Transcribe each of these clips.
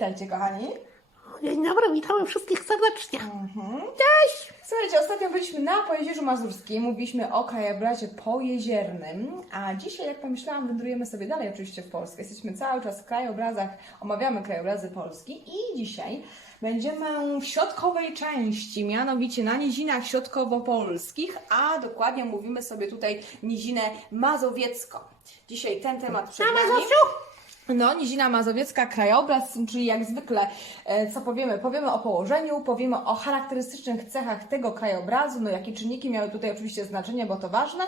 Witajcie, kochani. Dzień dobry, witamy wszystkich serdecznie. Mhm. Cześć! Słuchajcie, ostatnio byliśmy na Pojezierzu Mazurskim, mówiliśmy o krajobrazie pojeziernym, a dzisiaj, jak pomyślałam, wędrujemy sobie dalej oczywiście w Polskę. Jesteśmy cały czas w krajobrazach, omawiamy krajobrazy Polski i dzisiaj będziemy w środkowej części, mianowicie na nizinach środkowo-polskich, a dokładnie mówimy sobie tutaj nizinę mazowiecką. Dzisiaj ten temat przed Na nami. Mazowszu? No, Nizina Mazowiecka, krajobraz, czyli jak zwykle, e, co powiemy? Powiemy o położeniu, powiemy o charakterystycznych cechach tego krajobrazu, no jakie czynniki miały tutaj oczywiście znaczenie, bo to ważne.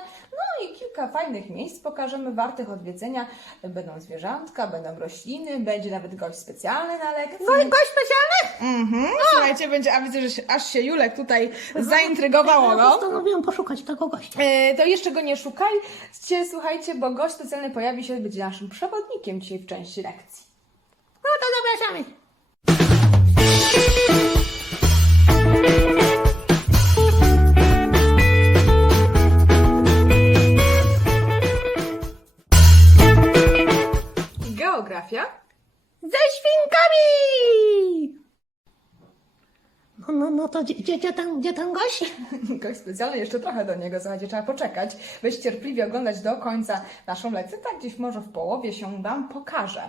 No i kilka fajnych miejsc pokażemy, wartych odwiedzenia. Będą zwierzątka, będą rośliny, będzie nawet gość specjalny na lekcji. No i gość specjalny? Mhm, słuchajcie, będzie, a widzę, że się, aż się Julek tutaj zaintrygowało Ja go. postanowiłam poszukać tego gościa. E, to jeszcze go nie szukajcie, słuchajcie, bo gość specjalny pojawi się, będzie naszym przewodnikiem dzisiaj w części lekcji. No to zapraszamy. Geografia. Ze świnkami! No, no, no to gdzie, gdzie, ten, gdzie ten gość? Gość specjalny, jeszcze trochę do niego, słuchajcie, trzeba poczekać, być cierpliwie oglądać do końca naszą lekcję, tak gdzieś może w połowie się Wam pokaże.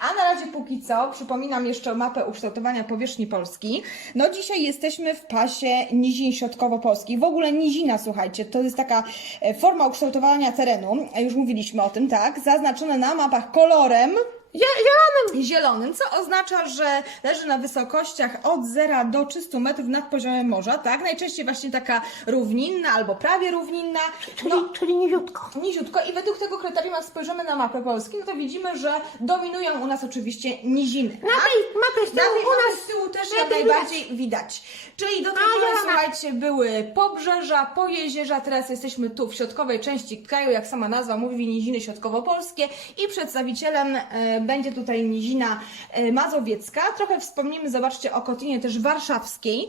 A na razie póki co, przypominam jeszcze mapę ukształtowania powierzchni Polski. No dzisiaj jesteśmy w pasie nizin środkowo-polskich. W ogóle nizina, słuchajcie, to jest taka e, forma ukształtowania terenu, a już mówiliśmy o tym, tak, zaznaczone na mapach kolorem, Zie- Zielonym! zielonym, co oznacza, że leży na wysokościach od 0 do 300 metrów nad poziomem morza, tak? Najczęściej właśnie taka równinna albo prawie równinna. Czyli, No, czyli niziutko. niziutko i według tego kryterium, jak spojrzymy na mapę Polski, no to widzimy, że dominują u nas oczywiście niziny. Na tej mapie z Na tyłu tej u nas z tyłu też jak najbardziej widać. Czyli do tej pory, słuchajcie, były pobrzeża, pojezierza, teraz jesteśmy tu w środkowej części kraju, jak sama nazwa mówi, niziny środkowo-polskie i przedstawicielem e, będzie tutaj nizina e, mazowiecka. Trochę wspomnimy, zobaczcie, o Kotlinie też warszawskiej,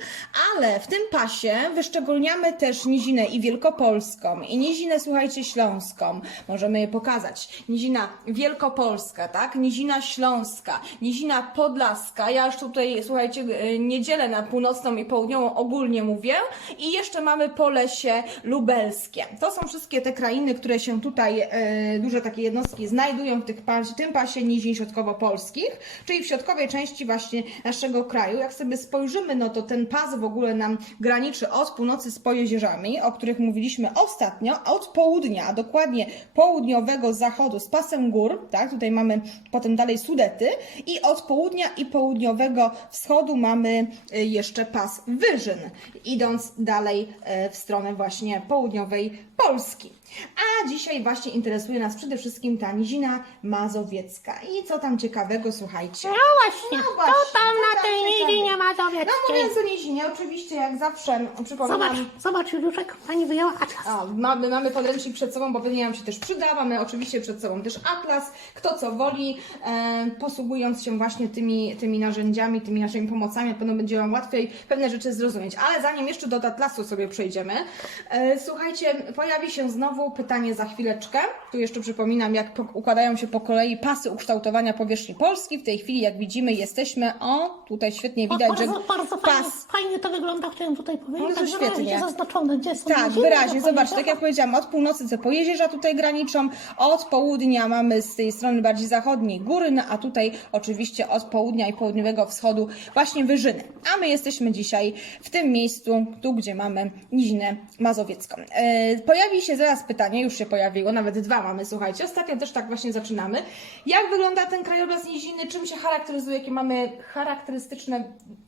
ale w tym pasie wyszczególniamy też nizinę i wielkopolską, i nizinę, słuchajcie, śląską. Możemy je pokazać. Nizina wielkopolska, tak? Nizina śląska, nizina podlaska. Ja już tutaj, słuchajcie, e, niedzielę na północną i południową ogólnie mówię. I jeszcze mamy Polesie lubelskie. To są wszystkie te krainy, które się tutaj, e, duże takie jednostki znajdują w tych pas, tym pasie nizin środkowo-polskich, czyli w środkowej części właśnie naszego kraju. Jak sobie spojrzymy, no to ten pas w ogóle nam graniczy od północy z pojezierzami, o których mówiliśmy ostatnio, od południa, a dokładnie południowego zachodu z pasem gór, tak, tutaj mamy potem dalej Sudety i od południa i południowego wschodu mamy y, jeszcze pas Wyżyn, idąc dalej e, w stronę właśnie południowej Polski. A dzisiaj właśnie interesuje nas przede wszystkim ta nizina mazowiecka. I co tam ciekawego, słuchajcie. No właśnie, No właśnie, tam co na tam tej ciekawe? nizinie No mazowieckiej. mówiąc o nizinie, oczywiście jak zawsze przypominam... Zobacz, zobacz Juliuszek, pani wyjęła atlas. A, mamy, mamy podręcznik przed sobą, bo pewnie nam się też przyda. Mamy oczywiście przed sobą też atlas, kto co woli, e, posługując się właśnie tymi, tymi narzędziami, tymi naszymi pomocami, na pewno będzie Wam łatwiej pewne rzeczy zrozumieć. Ale zanim jeszcze do atlasu sobie przejdziemy, e, słuchajcie, pojawi się znowu pytanie za chwileczkę. Tu jeszcze przypominam, jak po, układają się po kolei pasy ukształtowania powierzchni Polski. W tej chwili, jak widzimy, jesteśmy, o, tutaj świetnie widać, że bardzo, bardzo fajnie, pas fajnie to wygląda, chciałem tutaj powiedzieć. No to tak świetnie. wyraźnie zaznaczone, gdzie są Tak, wyraźnie. Zobaczcie, tak jak powiedziałam, od północy te pojezierza tutaj graniczą, od południa mamy z tej strony bardziej zachodniej góry, no a tutaj oczywiście od południa i południowego wschodu właśnie wyżyny. A my jesteśmy dzisiaj w tym miejscu, tu gdzie mamy Nizinę Mazowiecką. E, pojawi się zaraz pytanie, już się pojawiło, nawet dwa mamy, słuchajcie. Ostatnio też tak właśnie zaczynamy. Jak wygląda ten krajobraz Niziny, czym się charakteryzuje, jakie mamy charakterystyczne,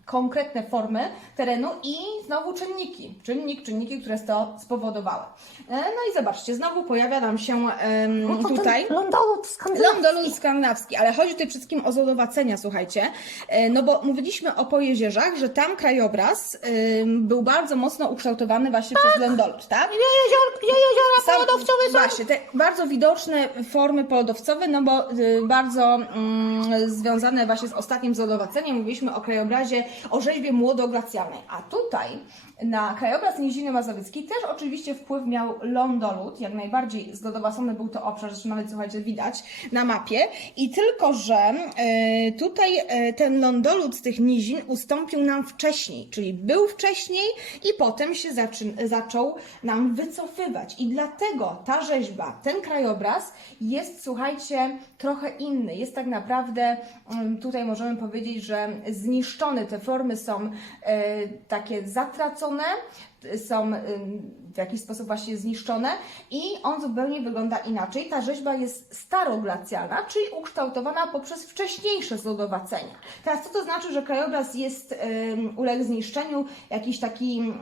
konkretne formy terenu i znowu czynniki. Czynnik, czynniki, które to spowodowały. E, No i zobaczcie, znowu pojawia nam się em, No tutaj. Lądolud skandynawski. Lądolud skandynawski, ale chodzi tutaj przede wszystkim o zolowacenia, słuchajcie, E, no bo mówiliśmy o pojezierzach, że tam krajobraz em, był bardzo mocno ukształtowany właśnie przez lądolud, tak? Gdzie jezior, gdzie jeziora Sam- polodowcowe są? Właśnie, te bardzo widoczne formy polodowcowe, no bo y, bardzo mm, związane właśnie z ostatnim zlodowaceniem. Mówiliśmy o krajobrazie, o rzeźbie młodoglacjalnej. A tutaj na krajobraz Niziny Mazowieckiej też oczywiście wpływ miał lądolud. Jak najbardziej zlodowacony był to obszar, zresztą nawet słuchajcie, widać na mapie. I tylko, że y, tutaj y, ten lądolud z tych nizin ustąpił nam wcześniej, czyli był wcześniej i potem się zaczął nam wycofywać. I dlatego ta rzeźba, ten krajobraz jest, słuchajcie, trochę inny. Jest tak naprawdę, mm, tutaj możemy powiedzieć, że zniszczony. Te formy są e, takie zatracone, są ym, w jakiś sposób właśnie zniszczone i on zupełnie wygląda inaczej. Ta rzeźba jest staroglacjalna, czyli ukształtowana poprzez wcześniejsze zlodowacenia. Teraz co to znaczy, że krajobraz jest uległ zniszczeniu, jakiś taki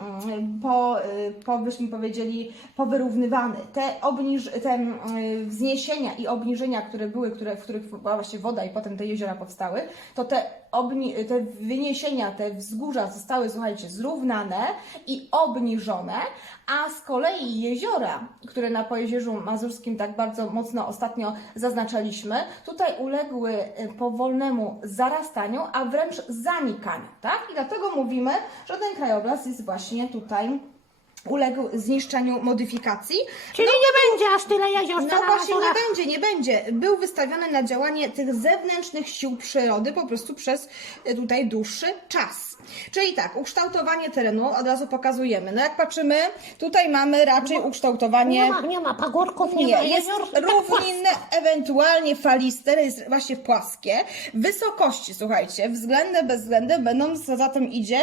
po, y, po, byśmy powiedzieli, powyrównywany. Te, obniż, te y, wzniesienia i obniżenia, które były, które, w których była właśnie woda i potem te jeziora powstały, to te, te wyniesienia, te wzgórza zostały, słuchajcie, zrównane i obniżone, a z kolei jeziora, które na Pojezierzu Mazurskim tak bardzo mocno ostatnio zaznaczaliśmy, tutaj uległy y, powolnemu zarastaniu, a wręcz zanikaniu, tak? I dlatego mówimy, że ten krajobraz jest właśnie tutaj uległ zniszczeniu modyfikacji. Czyli nie będzie aż tyle jezior, No właśnie nie będzie, nie będzie. Był wystawiony na działanie tych zewnętrznych sił przyrody po prostu przez y, tutaj dłuższy czas. Czyli tak, ukształtowanie terenu od razu pokazujemy. No jak patrzymy, tutaj mamy raczej ukształtowanie Nie ma, nie ma pagórków, nie, nie, ma jest jezior. tak równinne, ewentualnie faliste, jest właśnie płaskie. Wysokości, słuchajcie, względne, bezwzględne będą, za tym idzie,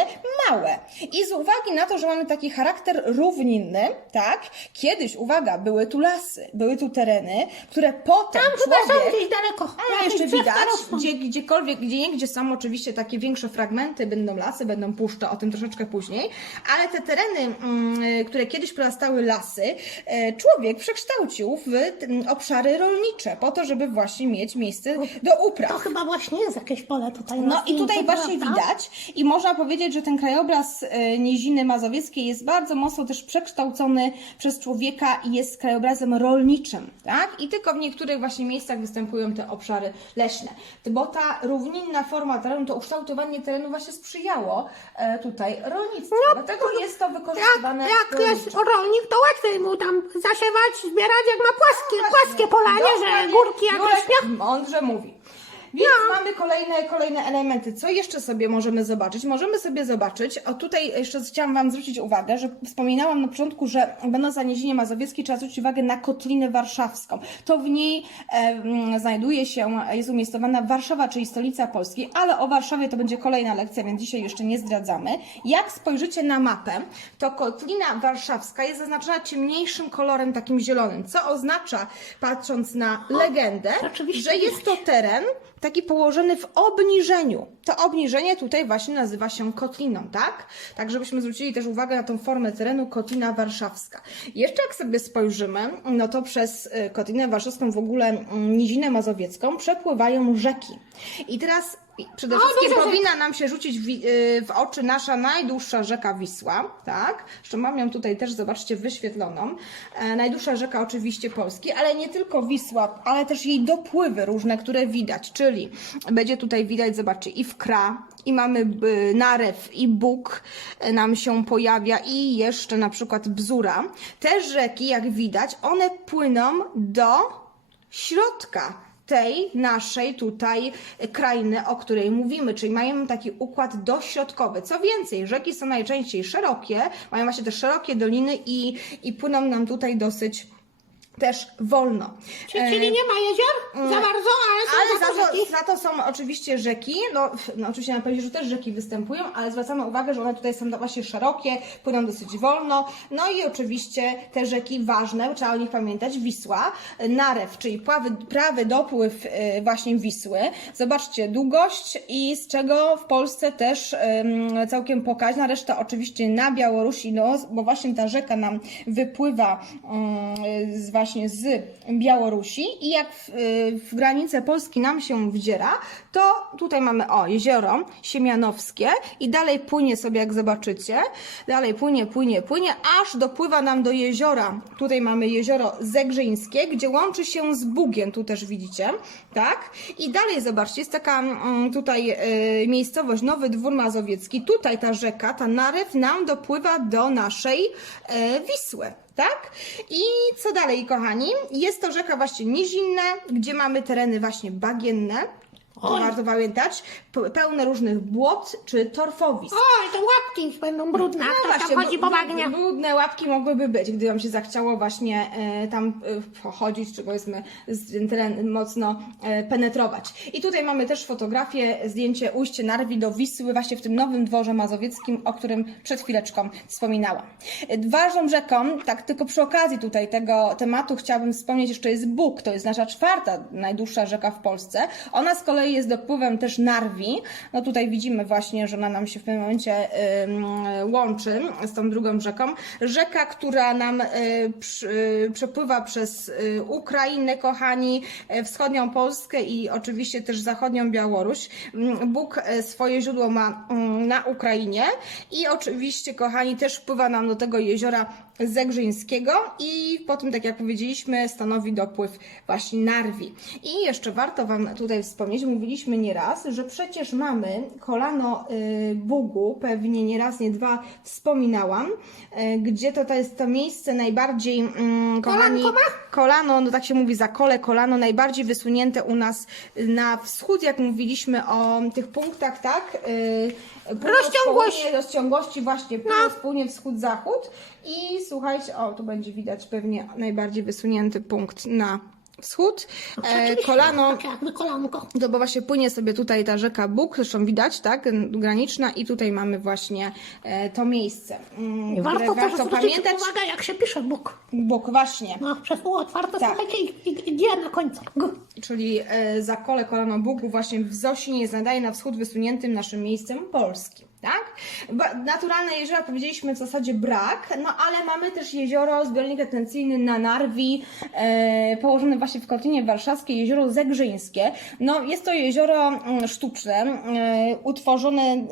małe. I z uwagi na to, że mamy taki charakter równinny, tak, kiedyś, uwaga, były tu lasy, były tu tereny, które potem Tam chyba są człowiek... gdzieś daleko. A Jakieś jeszcze widać, gdzie, gdziekolwiek, gdzie nie, gdzie są oczywiście takie większe fragmenty, będą lasy, będą puszcze, o tym troszeczkę później, ale te tereny, mm, y, które kiedyś porastały lasy, e, człowiek przekształcił w mm, obszary rolnicze, po to, żeby właśnie mieć miejsce do upraw. To chyba właśnie jest jakieś pole tutaj No i tutaj właśnie prawda? widać i można powiedzieć, że ten krajobraz e, Niziny Mazowieckiej jest bardzo mocno też przekształcony przez człowieka i jest krajobrazem rolniczym, tak? I tylko w niektórych właśnie miejscach występują te obszary leśne. Bo ta równinna forma terenu, to ukształtowanie terenu właśnie sprzyjało e, tutaj rolnictwu. Dlatego jest to Jak, wykorzystywane jak jest rolniczo. rolnik, to łatwiej mu tam zasiewać, zbierać, jak ma płaskie, płaskie pola, nie, że Dokładnie. górki Jurek nie? mądrze mówi. Więc mamy kolejne, kolejne elementy. Co jeszcze sobie możemy zobaczyć? Możemy sobie zobaczyć, o tutaj jeszcze chciałam Wam zwrócić uwagę, że wspominałam na początku, że będąc na Nizinie Mazowieckiej trzeba zwrócić uwagę na Kotlinę Warszawską. To w niej e, znajduje się, jest umiejscowana Warszawa, czyli stolica Polski, ale o Warszawie to będzie kolejna lekcja, więc dzisiaj jeszcze nie zdradzamy. Jak spojrzycie na mapę, to Kotlina Warszawska jest zaznaczona ciemniejszym kolorem, takim zielonym, co oznacza, patrząc na legendę, rzeczywiście że jest to teren taki położony w obniżeniu. To obniżenie tutaj właśnie nazywa się kotliną, tak? Tak, żebyśmy zwrócili też uwagę na tą formę terenu kotlina warszawska. Jeszcze jak sobie spojrzymy, no to przez y, kotlinę warszawską, w ogóle mm, nizinę mazowiecką przepływają rzeki. I teraz przede O, wszystkim dużo rzek. powinna nam się rzucić w, y, w oczy nasza najdłuższa rzeka Wisła, tak? Zresztą mam ją tutaj też, zobaczcie, wyświetloną. E, najdłuższa rzeka oczywiście Polski, ale nie tylko Wisła, ale też jej dopływy różne, które widać, czyli będzie tutaj widać, zobaczcie, i Wkra, i mamy y, Narew, i Bóg e, nam się pojawia, i jeszcze na przykład Bzura. Te rzeki, jak widać, one płyną do środka tej naszej tutaj krainy, o której mówimy, czyli mają taki układ dośrodkowy. Co więcej, rzeki są najczęściej szerokie, mają właśnie te szerokie doliny i, i płyną nam tutaj dosyć też wolno. Czyli, czyli nie ma jezior za bardzo, ale są Ale za to za to, rzeki. za to są oczywiście rzeki, no, no oczywiście na Pojezierzu też rzeki występują, ale zwracamy uwagę, że one tutaj są właśnie szerokie, płyną dosyć wolno, no i oczywiście te rzeki ważne, trzeba o nich pamiętać, Wisła, Narew, czyli prawy, prawy dopływ y, właśnie Wisły, zobaczcie długość i z czego w Polsce też ym, całkiem pokaźna, reszta oczywiście na Białorusi, no, bo właśnie ta rzeka nam wypływa ym, z właśnie właśnie z Białorusi i jak w, y, w granicę Polski nam się wdziera, to tutaj mamy o jezioro Siemianowskie i dalej płynie sobie, jak zobaczycie, dalej płynie, płynie, płynie, aż dopływa nam do jeziora. Tutaj mamy jezioro Zegrzyńskie, gdzie łączy się z Bugiem, tu też widzicie, tak? I dalej zobaczcie, jest taka mm, tutaj y, miejscowość Nowy Dwór Mazowiecki. Tutaj ta rzeka, ta Narew nam dopływa do naszej e, Wisły. Tak? I co dalej, kochani? Jest to rzeka właśnie nizinna, gdzie mamy tereny właśnie bagienne. To Oj. warto pamiętać. pe- Pełne różnych błot czy torfowisk. Oj, te łapki już będą brudne, jak ktoś tam chodzi po bagnie. Brudne łapki mogłyby być, gdy wam się zachciało właśnie e, tam e, pochodzić, czy powiedzmy z- ten teren mocno e, penetrować. I tutaj mamy też fotografię, zdjęcie ujście Narwi do Wisły, właśnie w tym nowym dworze mazowieckim, o którym przed chwileczką wspominałam. E, Ważną rzeką, tak tylko przy okazji tutaj tego tematu chciałabym wspomnieć, jeszcze jest Bóg, to jest nasza czwarta najdłuższa rzeka w Polsce. Ona z kolei jest dopływem też Narwi. No tutaj widzimy właśnie, że ona nam się w tym momencie łączy z tą drugą rzeką. Rzeka, która nam y, y, przepływa przez y, Ukrainę, kochani, y, wschodnią Polskę i oczywiście też zachodnią Białoruś. Ym, Bóg y, swoje źródło ma ym, na Ukrainie i oczywiście, kochani, też wpływa nam do tego jeziora Zegrzyńskiego i po tym, tak jak powiedzieliśmy, stanowi dopływ właśnie Narwi. I jeszcze warto Wam tutaj wspomnieć, mówiliśmy nieraz, że przecież mamy kolano y, Bugu, pewnie nie raz, nie dwa wspominałam, y, gdzie to, to jest to miejsce najbardziej, mm, kochani, kolano, no tak się mówi za kole, kolano, najbardziej wysunięte u nas na wschód, jak mówiliśmy o tych punktach, tak? Rozciągłość. rozciągłości właśnie północ, południe, wschód, zachód i słuchajcie, o tu będzie widać pewnie najbardziej wysunięty punkt na wschód. E, Oczywiście, kolano jakby kolanko. to bo właśnie płynie sobie tutaj ta rzeka Bóg, zresztą widać, tak, graniczna i tutaj mamy właśnie e, to miejsce, mm, I warto które też warto zwrócić pamiętać. uwagę, jak się pisze Bóg. Bóg, właśnie, No, przez pół otwarte, Tak. słuchajcie, i, i, i G na końcu. G. czyli e, za kole kolano Bóg właśnie w Zosinie znajdaje na wschód wysuniętym naszym miejscem Polski. Tak? Naturalne jeziora powiedzieliśmy w zasadzie brak, no ale mamy też jezioro, zbiornik retencyjny na Narwi, e, położone właśnie w Kotlinie Warszawskiej, jezioro Zegrzyńskie. No jest to jezioro mm, sztuczne, e, utworzone e,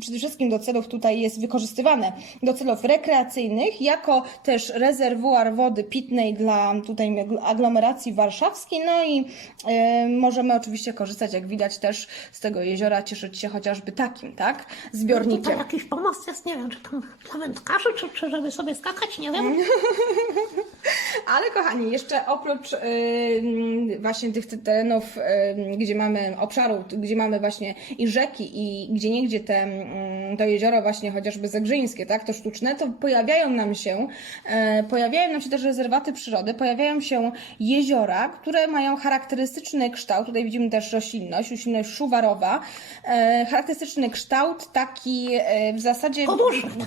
przede wszystkim do celów, tutaj jest wykorzystywane do celów rekreacyjnych, jako też rezerwuar wody pitnej dla tutaj aglomeracji warszawskiej, no i e, możemy oczywiście korzystać, jak widać też z tego jeziora, cieszyć się chociażby takim, tak, zbiornikiem. jakiś pomost jest, nie wiem, czy tam dla wędkarzy, czy, czy żeby sobie skakać, nie wiem. Ale kochani, jeszcze oprócz y, mm, właśnie tych terenów, y, gdzie mamy obszarów, gdzie mamy właśnie i rzeki i gdzie niegdzie te, mm, to jezioro właśnie chociażby zegrzyńskie, tak, to sztuczne, to pojawiają nam się, e, pojawiają nam się też rezerwaty przyrody, pojawiają się jeziora, które mają charakterystyczny kształt, tutaj widzimy też roślinność, roślinność szuwarowa, e, charakterystyczny kształt taki e, w zasadzie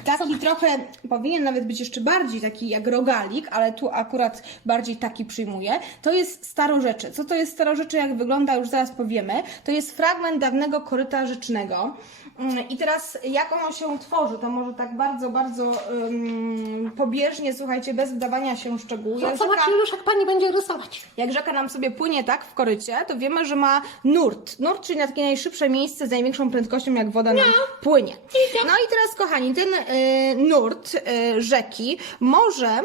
tak taki trochę powinien nawet być jeszcze bardziej taki jak rogalik, ale tu akurat bardziej taki przyjmuje. To jest starorzecze. Co to jest starorzecze, jak wygląda, już zaraz powiemy. To jest fragment dawnego koryta rzecznego. Mm, I teraz jak ono się tworzy, to może tak bardzo, bardzo um, pobieżnie, słuchajcie, bez wdawania się w szczegóły. Jak rzeka, Zobaczcie już, jak pani będzie rysować. jak rzeka nam sobie płynie tak w korycie, to wiemy, że ma nurt. Nurt, czyli na takie najszybsze miejsce z największą prędkością, jak woda nam płynie. No i teraz, kochani, ten y, nurt y, rzeki może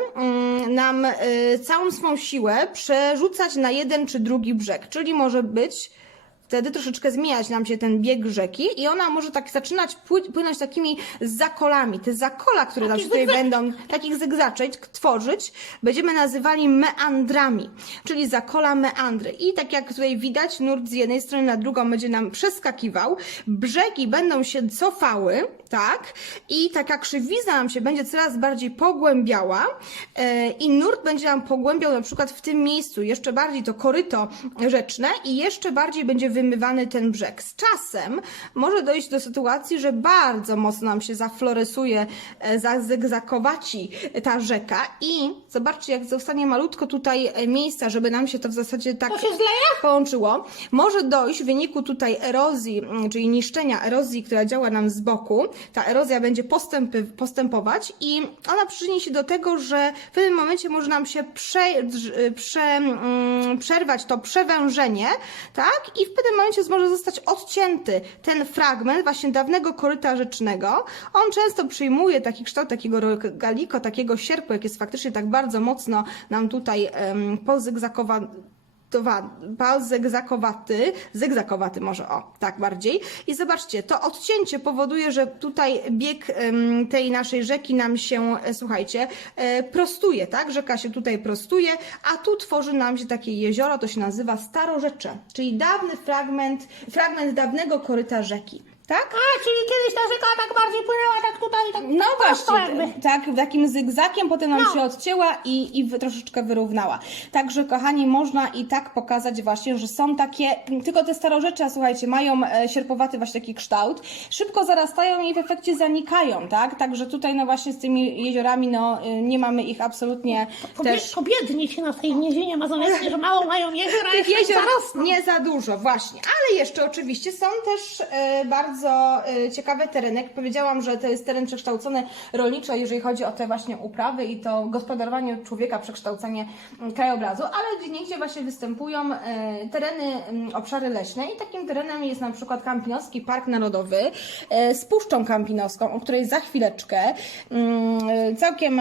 y, nam y, całą swą siłę przerzucać na jeden czy drugi brzeg, czyli może być wtedy troszeczkę zmieniać nam się ten bieg rzeki i ona może tak zaczynać pły- płynąć takimi zakolami. Te zakola, które nam się tutaj będą, takich zygzaczek tworzyć, będziemy nazywali meandrami, czyli zakola meandry. I tak jak tutaj widać, nurt z jednej strony na drugą będzie nam przeskakiwał, brzegi będą się cofały, tak, i taka krzywizna nam się będzie coraz bardziej pogłębiała e, i nurt będzie nam pogłębiał na przykład w tym miejscu jeszcze bardziej to koryto rzeczne i jeszcze bardziej będzie wymywany ten brzeg. Z czasem może dojść do sytuacji, że bardzo mocno nam się zafloresuje, e, zazygzakowaci ta rzeka i zobaczcie, jak zostanie malutko tutaj e, miejsca, żeby nam się to w zasadzie tak połączyło. Może dojść w wyniku tutaj erozji, mm, czyli niszczenia erozji, która działa nam z boku. Ta erozja będzie postępy, postępować i ona przyczyni się do tego, że w pewnym momencie może nam się prze, prze, mm, przerwać to przewężenie, tak? I w pewnym momencie może zostać odcięty ten fragment właśnie dawnego koryta rzecznego. On często przyjmuje taki kształt takiego rogaliko, takiego sierpu, jak jest faktycznie tak bardzo mocno nam tutaj um, pozygzakowany zegzakowaty, zegzakowaty może, o, tak bardziej. I zobaczcie, to odcięcie powoduje, że tutaj bieg tej naszej rzeki nam się, e, słuchajcie, e, prostuje, tak? Rzeka się tutaj prostuje, a tu tworzy nam się takie jezioro, to się nazywa Starorzecze, czyli dawny fragment, fragment dawnego koryta rzeki. Tak? A, czyli kiedyś ta rzeka tak bardziej płynęła, tak tutaj, tak No prosto właśnie, jakby. tak, takim zygzakiem potem nam No. się odcięła i, i wy- troszeczkę wyrównała. Także, kochani, można i tak pokazać właśnie, że są takie, tylko te starorzecze, słuchajcie, mają e, sierpowaty właśnie taki kształt, szybko zarastają i w efekcie zanikają, tak? Także tutaj, no właśnie z tymi jeziorami, no y, nie mamy ich absolutnie też... Pobie- Pobiedni się na tej niezinie mazowieckiej, że mało mają jezior, a Tych jezior zarosną. nie za dużo, właśnie. Ale jeszcze oczywiście są też e, bardzo e, ciekawe tereny. Jak powiedziałam, że to jest teren przekształcony rolniczo, jeżeli chodzi o te właśnie uprawy i to gospodarowanie człowieka, przekształcenie mm, krajobrazu, ale gdzie właśnie występują e, tereny, mm, obszary leśne i takim terenem jest na przykład Kampinoski Park Narodowy e, z Puszczą Kampinoską, o której za chwileczkę, mm, całkiem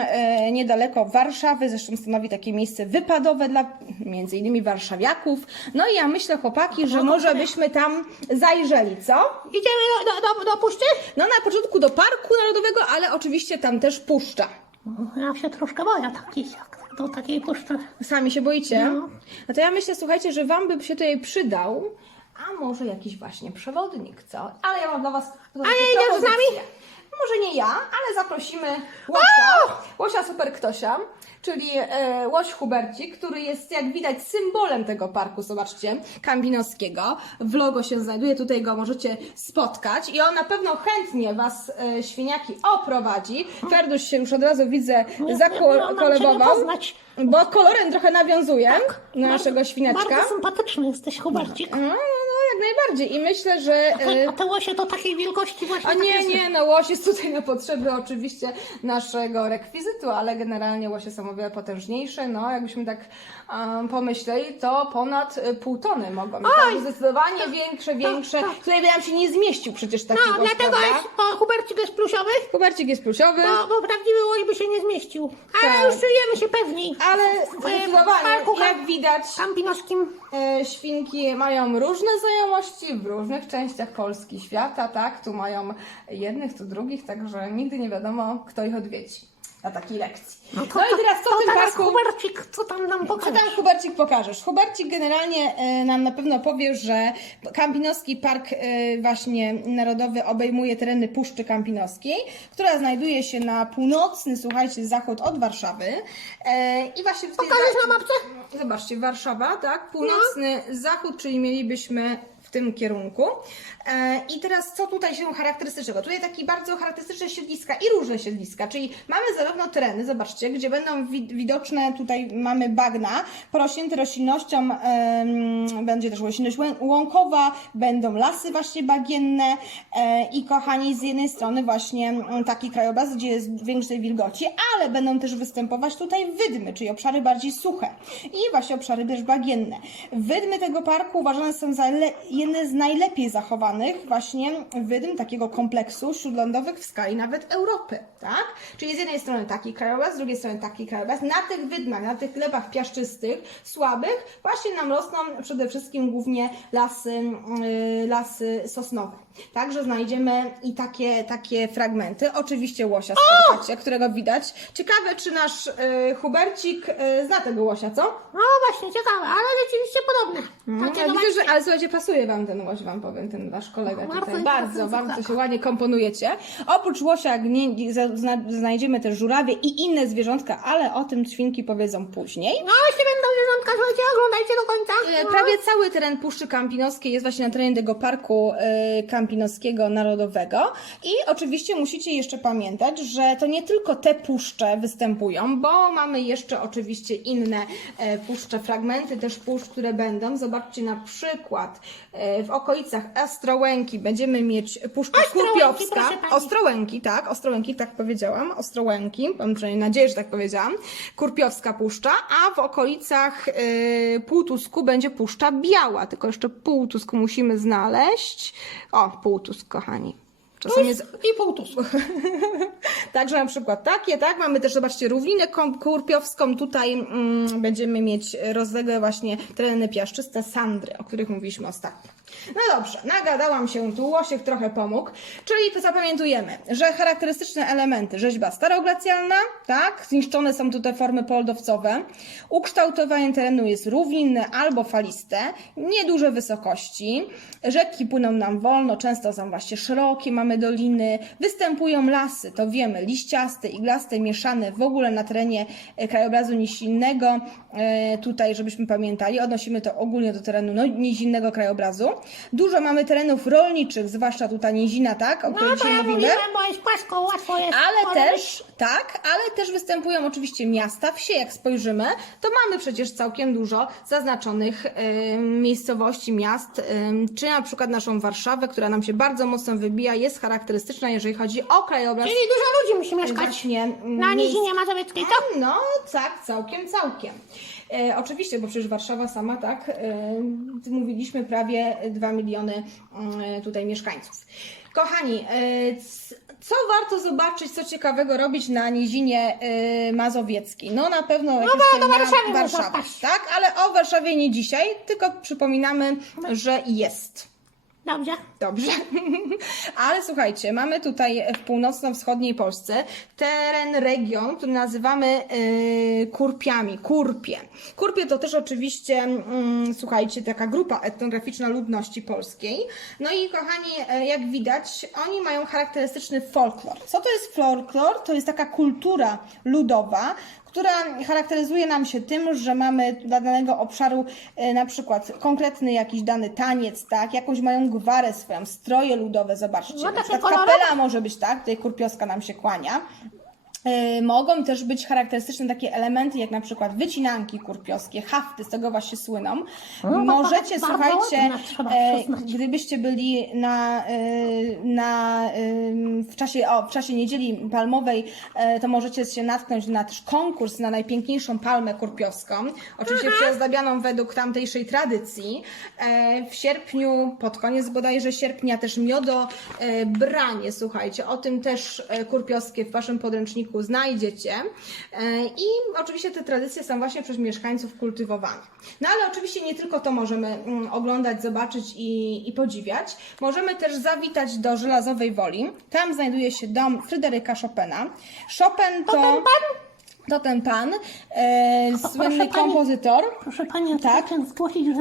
niedaleko Warszawy, zresztą stanowi takie miejsce wypadowe dla między innymi warszawiaków. No i ja myślę, chłopaki, że może byśmy tam zajrzeli, co? Idziemy do, do, do puszczy? No na początku do Parku Narodowego, ale oczywiście tam też puszcza. No, ja się troszkę boję takich, jak do takiej puszczy. Sami się boicie? No. No to ja myślę, słuchajcie, że Wam by się tutaj przydał, a może jakiś właśnie przewodnik, co? Ale ja mam dla Was A nie idziesz z nami? Może nie ja, ale zaprosimy Łosia, Łosia Super Ktosia, czyli e, Łoś Hubercik, który jest jak widać symbolem tego parku, zobaczcie, Kambinowskiego. W logo się znajduje, tutaj go możecie spotkać i on na pewno chętnie Was, e, świniaki, oprowadzi. Ferduś się już od razu widzę zakolebował. poznać. Bo kolorem trochę nawiązuje Tak. na naszego świniaczka. Bardzo sympatyczny jesteś, Hubercik. Jak najbardziej. I myślę, że. A te, e, a te łosie to takiej wielkości właśnie O nie, takie nie, no łoś jest tutaj na potrzeby oczywiście naszego rekwizytu, ale generalnie łosie są o wiele potężniejsze. No, jakbyśmy tak um, pomyśleli, to ponad y, pół tony mogą być. Także zdecydowanie większe, większe. tak. Tutaj by nam się nie zmieścił przecież taki No, łoś, dlatego prawda? jest, o, Hubercik jest plusiowy, Kubercik jest plusiowy, bo, bo prawdziwy łoś by się nie zmieścił. Ale Tak. już czujemy się pewniej. ale zdecydowanie, jak widać, Kampinoskim. E, Świnki mają różne znajomości w różnych częściach Polski, świata, tak? Tu mają jednych, tu drugich, także nigdy nie wiadomo, kto ich odwiedzi na takiej lekcji. No, i teraz co to w tym teraz parku? Hubercik, co tam nam Co pokaże? tam Hubercik pokażesz? Hubercik generalnie e, nam na pewno powie, że Kampinoski Park e, właśnie Narodowy obejmuje tereny Puszczy Kampinoskiej, która znajduje się na północny, słuchajcie, zachód od Warszawy. E, I właśnie tutaj Pokażesz na mapce? Zobaczcie, Warszawa, tak? Północny zachód, czyli mielibyśmy w tym kierunku. E, I teraz co tutaj się charakterystycznego? Tutaj takie bardzo charakterystyczne siedliska i różne siedliska, czyli mamy zarówno tereny, zobaczcie, gdzie będą wi- widoczne, tutaj mamy bagna, porośnięte roślinnością, będzie też roślinność łąkowa, będą lasy właśnie bagienne e, i kochani, z jednej strony właśnie mm, taki krajobraz, gdzie jest większej wilgoci, ale będą też występować tutaj wydmy, czyli obszary bardziej suche i właśnie obszary też bagienne. Wydmy tego parku uważane są za jedne z najlepiej zachowanych właśnie wydm takiego kompleksu śródlądowych w skali nawet Europy, tak? Czyli z jednej strony taki krajobraz, z drugiej strony taki krajobraz. Na tych wydmach, na tych glebach piaszczystych, słabych, właśnie nam rosną przede wszystkim głównie lasy, yy, lasy sosnowe. Także znajdziemy i takie, takie fragmenty. Oczywiście łosia spotykacie, którego widać. Ciekawe, czy nasz yy, Hubercik yy, zna tego łosia, co? No właśnie, ciekawe, ale rzeczywiście podobne. Takie ja widzę, że, ale słuchajcie, pasuje wam ten łoś, wam powiem, ten wasz kolega tutaj. Bardzo, interesujący bardzo się ładnie komponujecie. Oprócz łosia gnie, zna, znajdziemy też żurawie i inne zwierzątka, ale o tym świnki powiedzą później. No, jeśli będą zwierzątka, słuchajcie, oglądajcie do końca. No. Prawie cały teren Puszczy Kampinoskiej jest właśnie na terenie tego Parku e, Kampinoskiego Narodowego i oczywiście musicie jeszcze pamiętać, że to nie tylko te puszcze występują, bo mamy jeszcze oczywiście inne e, puszcze, fragmenty też puszcz, które będą. Zobaczcie na przykład w okolicach Ostrołęki będziemy mieć Puszczę pani. Ostrołęki, tak, Ostrołęki, tak powiedziałam, Ostrołęki, mam przynajmniej nadzieję, że tak powiedziałam, Kurpiowska Puszcza, a w okolicach y, Półtusku będzie Puszcza Biała, tylko jeszcze Półtusk musimy znaleźć. O, Półtusk, kochani. Czasem jest... I półtus. Także na przykład takie, tak? Mamy też, zobaczcie, równinę kurpiowską. Tutaj mm, będziemy mieć rozległe właśnie tereny piaszczyste, sandry, o których mówiliśmy ostatnio. No dobrze, nagadałam się tu, Łosiek trochę pomógł. Czyli zapamiętujemy, że charakterystyczne elementy, rzeźba staroglacialna, tak? Zniszczone są tutaj formy poldowcowe. Ukształtowanie terenu jest równinne albo faliste, nieduże wysokości. Rzeki płyną nam wolno, często są właśnie szerokie, mamy doliny. Występują lasy, to wiemy, liściaste, iglaste, mieszane w ogóle na terenie e, krajobrazu nizinnego. E, Tutaj, żebyśmy pamiętali, odnosimy to ogólnie do terenu no, krajobrazu. Dużo mamy terenów rolniczych, zwłaszcza tutaj nizina, tak? O której No to dzisiaj ja mówimy. mówiłem, bo jest płasko, łatwo jest. Ale porobić. też, tak, ale też występują oczywiście miasta, wsie, jak spojrzymy, to mamy przecież całkiem dużo zaznaczonych em, miejscowości, miast, em, czy na przykład naszą Warszawę, która nam się bardzo mocno wybija, jest charakterystyczna, jeżeli chodzi o krajobraz. Czyli dużo ludzi musi mieszkać Właśnie, mm, na miejsc- Nizinie Mazowieckiej, to? no, tak, całkiem, całkiem. E, oczywiście, bo przecież Warszawa sama, tak, e, mówiliśmy prawie 2 miliony e, tutaj mieszkańców. Kochani, e, co warto zobaczyć, co ciekawego robić na nizinie e, mazowieckiej? No na pewno miała- można Warszawa, tak, ale o Warszawie nie dzisiaj, tylko przypominamy, że jest. Dobrze. Dobrze. Ale słuchajcie, mamy tutaj w północno-wschodniej Polsce teren, region, który nazywamy yy, Kurpiami, Kurpie. Kurpie to też oczywiście, mm, słuchajcie, taka grupa etnograficzna ludności polskiej. No i kochani, e, jak widać, oni mają charakterystyczny folklor. Co to jest folklor? To jest taka kultura ludowa, która charakteryzuje nam się tym, że mamy dla danego obszaru e, na przykład konkretny jakiś dany taniec, tak, jakąś mają gwarę swoją, stroje ludowe, zobaczcie, No na przykład kolorowe. kapela może być, tak, tutaj kurpioska nam się kłania. E, Mogą też być charakterystyczne takie elementy, jak na przykład wycinanki kurpioskie, hafty, z tego właśnie słyną. Możecie, słuchajcie, e, gdybyście byli na, e, na, w, czasie, o, w czasie niedzieli palmowej, to możecie się natknąć na też konkurs na najpiękniejszą palmę kurpioską. Oczywiście przyozdabianą według tamtejszej tradycji. W sierpniu, pod koniec bodajże sierpnia, też miodo branie, słuchajcie, o tym też e, kurpioskie w waszym podręczniku znajdziecie. E, I oczywiście te tradycje są właśnie przez mieszkańców kultywowane. No ale oczywiście nie tylko to możemy mm, oglądać, zobaczyć i, i podziwiać. Możemy też zawitać do Żelazowej Woli. Tam znajduje się dom Fryderyka Chopina. Chopin to... To ten pan, e, proszę słynny pani. kompozytor. Proszę Pani, Tak. tak? chcę zgłosić, że,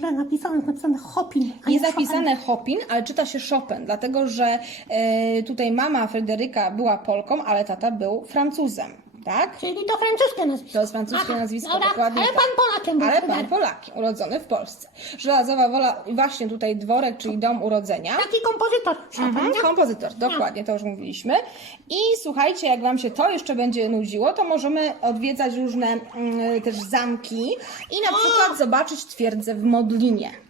że, jest napisane Hopin. a Jest Chopin. napisane Chopin, ale czyta się Chopin, dlatego że e, tutaj mama Fryderyka była Polką, ale tata był Francuzem, tak? Czyli to francuskie nazwisko. To jest francuskie Aha, nazwisko, dobra. dokładnie Ale tak. pan Polakiem był Ale pan Polaki, urodzony w Polsce. Żelazowa Wola, właśnie tutaj dworek, czyli dom urodzenia. Taki kompozytor Mhm, kompozytor, dokładnie, to już mówiliśmy. I słuchajcie, jak Wam się to jeszcze będzie nudziło, to możemy odwiedzać różne mm, też zamki i na przykład zobaczyć twierdzę w Modlinie.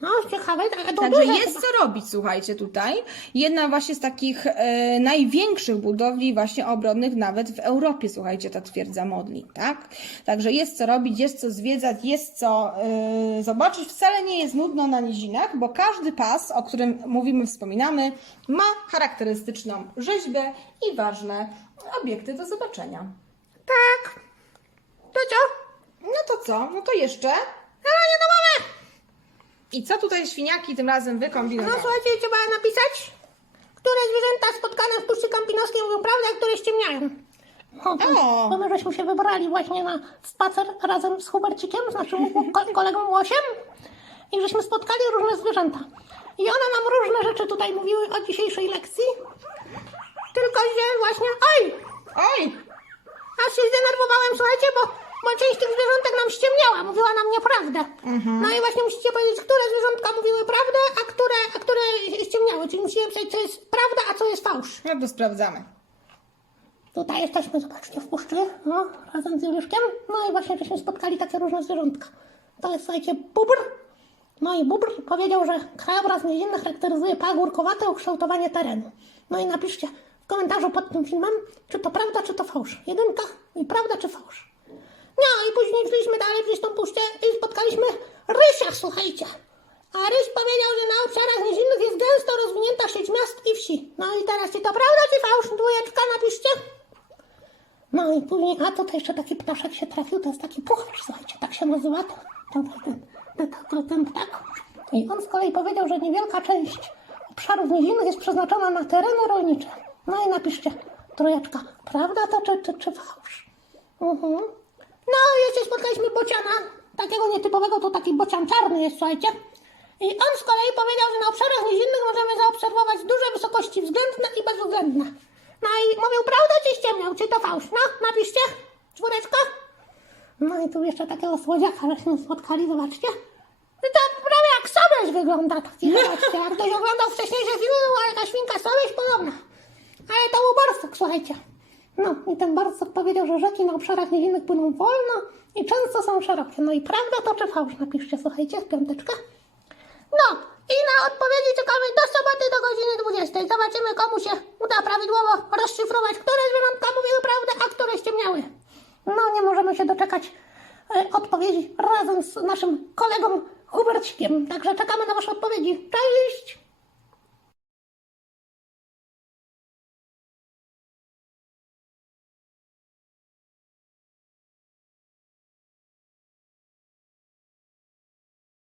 No, ciekawe. To, to Także duże jest chyba. co robić, słuchajcie, tutaj. Jedna właśnie z takich e, największych budowli właśnie obronnych nawet w Europie, słuchajcie, ta twierdza Modlin, tak? Także jest co robić, jest co zwiedzać, jest co e, zobaczyć. Wcale nie jest nudno na nizinach, bo każdy pas, o którym mówimy, wspominamy, ma charakterystyczną rzeźbę i ważne obiekty do zobaczenia. Tak. To co? No to co? No to jeszcze. Zadanie do mamy. I co tutaj świniaki tym razem No wykombinowały? słuchajcie, trzeba napisać, które zwierzęta spotkane w Puszczy Kampinoskiej mówią prawdę, a które ściemniają. No, O. bo my żeśmy się wybrali właśnie na spacer razem z Hubercikiem, z naszym ko- kolegą Łosiem. i żeśmy spotkali różne zwierzęta. I one nam różne rzeczy tutaj mówiły o dzisiejszej lekcji. Tylko, że właśnie, oj, Oj! aż się zdenerwowałem, słuchajcie, bo, bo część tych zwierzątek nam ściemniała, mówiła nam nieprawdę. No i właśnie musicie powiedzieć, które zwierzątka mówiły prawdę, a które, a które ściemniały. Czyli musicie powiedzieć, co jest prawda, a co jest fałsz. No to sprawdzamy. Tutaj jesteśmy, zobaczcie, w puszczy, no, razem z Juliuszkiem. No i właśnie żeśmy spotkali takie różne zwierzątka. To jest, słuchajcie, bubr. No i bubr powiedział, że krajobraz nieziemny charakteryzuje pagórkowate ukształtowanie terenu. No i napiszcie w komentarzu pod tym filmem, czy to prawda, czy to fałsz. Jedynka i prawda, czy fałsz. No i później szliśmy dalej przez tą puszczę i spotkaliśmy rysia, słuchajcie. A ryś powiedział, że na obszarach nizinnych jest gęsto rozwinięta sieć miast i wsi. No i teraz, czy to prawda, czy fałsz? Dwójeczka napiszcie. No i później, a tutaj jeszcze taki ptaszek się trafił, to jest taki pucharz, słuchajcie, tak się nazywa ten, ten, ten, ten, ten ptak. I on z kolei powiedział, że niewielka część obszarów nizinnych jest przeznaczona na tereny rolnicze. No i napiszcie, trójeczka, prawda to czy, czy, czy fałsz? Mhm. No i jeszcze spotkaliśmy bociana, takiego nietypowego, to taki bocian czarny jest, słuchajcie. I on z kolei powiedział, że na obszarach nizinnych możemy zaobserwować duże wysokości względne i bezwzględne. No i mówił prawdę czy ściemniał, czy to fałsz? No, napiszcie, czwóreczka. No i tu jeszcze takiego słodziaka żeśmy spotkali, zobaczcie. To prawie jak Sobeś wygląda taki, zobaczcie. Jak ktoś oglądał wcześniejsze filmy, była jakaś świnka Sobeś podobna. Ale to był borsuk, słuchajcie. No i ten borsuk powiedział, że rzeki na obszarach niezinnych płyną wolno i często są szerokie. No i prawda to czy fałsz? Napiszcie, słuchajcie, piąteczka. No i na odpowiedzi czekamy do soboty do godziny 20. Zobaczymy, komu się uda prawidłowo rozszyfrować, które zwierzątka mówiły prawdę, a które ściemniały. No nie możemy się doczekać e, odpowiedzi razem z naszym kolegą Hubercikiem. Także czekamy na Wasze odpowiedzi. Cześć!